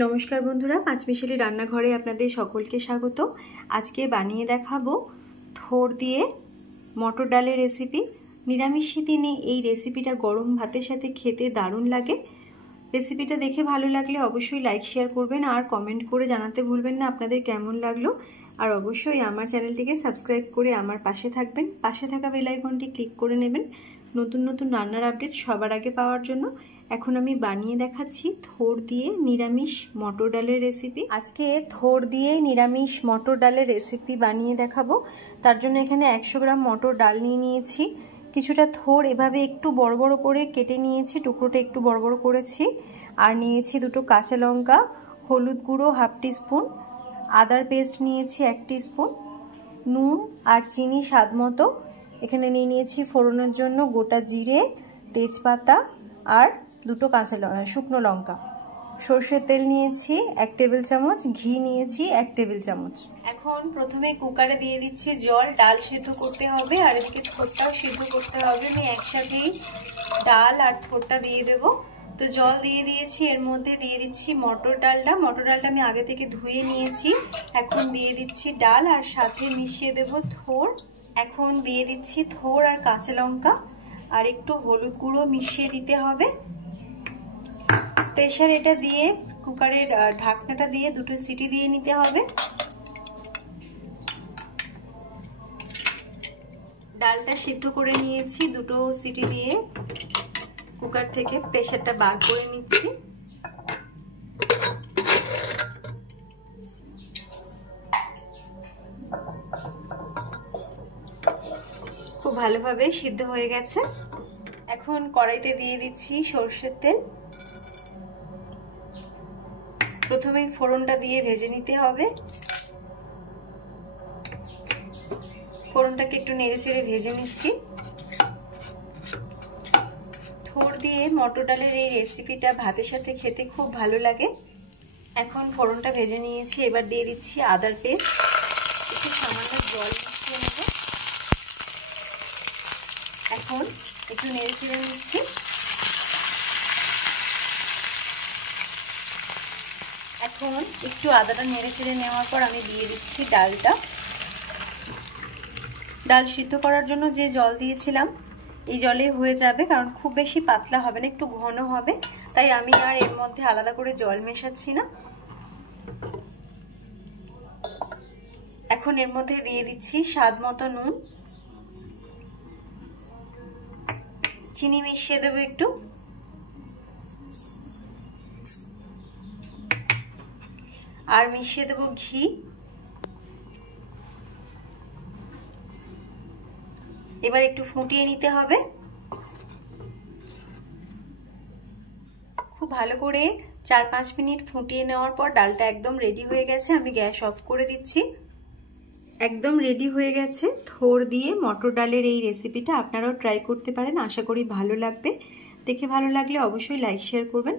নমস্কার বন্ধুরা, পাঁচমিশালি রান্নাঘরে আপনাদের সকলকে স্বাগত। আজকে বানিয়ে দেখাবো থোড় দিয়ে মটর ডালের রেসিপি। নিরামিষ দিনে এই রেসিপিটা গরম ভাতের সাথে খেতে দারুণ লাগে। রেসিপিটা দেখে ভালো লাগলে অবশ্যই লাইক শেয়ার করবেন আর কমেন্ট করে জানাতে ভুলবেন না আপনাদের কেমন লাগলো। আর অবশ্যই আমার চ্যানেলটিকে সাবস্ক্রাইব করে আমার পাশে থাকবেন। পাশে থাকা বেল আইকনটি ক্লিক করে নেবেন নতুন নতুন রান্নার আপডেট সবার আগে পাওয়ার জন্য। এখন আমি বানিয়ে দেখাচ্ছি থোড় দিয়ে নিরামিষ মটর ডালের রেসিপি। আজকে থোড় দিয়ে নিরামিষ মটর ডালের রেসিপি বানিয়ে দেখাবো। তার জন্য এখানে 100 গ্রাম মটর ডাল নিয়ে নিয়েছি। কিছুটা থোড় এভাবে একটু বড় বড় করে কেটে নিয়েছি, টুকরোটা একটু বড় বড় করেছি। আর নিয়েছি দুটো কাঁচা লঙ্কা, হলুদ গুঁড়ো হাফ টিস্পুন, আদার পেস্ট নিয়েছি 1 টিস্পুন, নুন আর চিনি স্বাদ মতো। এখানে নিয়ে নিয়েছি ফোড়নের জন্য গোটা জিরে, তেজপাতা আর দুটো শুকনো লঙ্কা। সর্ষের তেল নিয়েছি 1 টেবিল চামচ, ঘি নিয়েছি 1 টেবিল চামচ। এখন প্রথমে কুকারে দিয়ে দিচ্ছি জল। ডাল সিদ্ধ করতে হবে আর এদিকে থোড়টাও সিদ্ধ করতে হবে। আমি একসাথেই ডাল আর থোড়টা দিয়ে দেবো। তো জল দিয়ে দিয়েছি, এর মধ্যে দিয়ে দিচ্ছি মটর ডালটা। মটর ডালটা আমি আগে থেকে ধুয়ে নিয়েছি। এখন দিয়ে দিচ্ছি ডাল আর সাথে মিশিয়ে দেবো থোড়। এখন দিয়ে দিচ্ছি থোড় আর কাঁচা লঙ্কা আর একটু হলুদ গুঁড়ো মিশিয়ে দিতে হবে। প্রেসার এটা দিয়ে কুকারের ঢাকনাটা দিয়ে দুটো সিটি দিয়ে নিতে হবে। ডালটা সিদ্ধ করে নিয়েছি, দুটো সিটি দিয়ে কুকার থেকে প্রেসারটা বার করে নিচ্ছি। খুব ভালোভাবে সিদ্ধ হয়ে গেছে। এখন কড়াইতে দিয়ে দিচ্ছি সর্ষের তেল। প্রথমে ফোড়নটা দিয়ে ভেজে নিতে হবে। ফোড়নটাকে একটু নেড়ে চেড়ে ভেজে নিচ্ছি। থোড় দিয়ে মটর ডালের এই রেসিপিটা ভাতের সাথে খেতে খুব ভালো লাগে। এখন ফোড়নটা ভেজে নিয়েছি, এবার দিয়ে দিচ্ছি আদার পেস্ট। একটু সামান্য জল মিশিয়ে নেব। এখন একটু নেড়ে চেড়ে নিচ্ছি। এখন একটু আদাটা নেড়ে চেড়ে নেওয়ার পর আমি দিয়ে দিচ্ছি ডালটা। ডাল সিদ্ধ করার জন্য যে জল দিয়েছিলাম এই জলেই হয়ে যাবে, কারণ খুব বেশি পাতলা হবে না, একটু ঘন হবে। তাই আমি আর এর মধ্যে আলাদা করে জল মেশাচ্ছি না। এখন এর মধ্যে দিয়ে দিচ্ছি স্বাদ মতো নুন, চিনি মিশিয়ে দেবো একটু, আর মিশিয়ে দেবো ঘি। এবার একটু ফুটিয়ে নিতে হবে। খুব ভালো করে 4-5 মিনিট ফুটিয়ে নেওয়ার পর ডালটা একদম রেডি হয়ে গেছে। আমি গ্যাস অফ করে দিচ্ছি। একদম রেডি হয়ে গেছে থোড় দিয়ে মটর ডালের এই রেসিপিটা। আপনারাও ট্রাই করতে পারেন, আশা করি ভালো লাগবে। দেখে ভালো লাগলে অবশ্যই লাইক শেয়ার করবেন।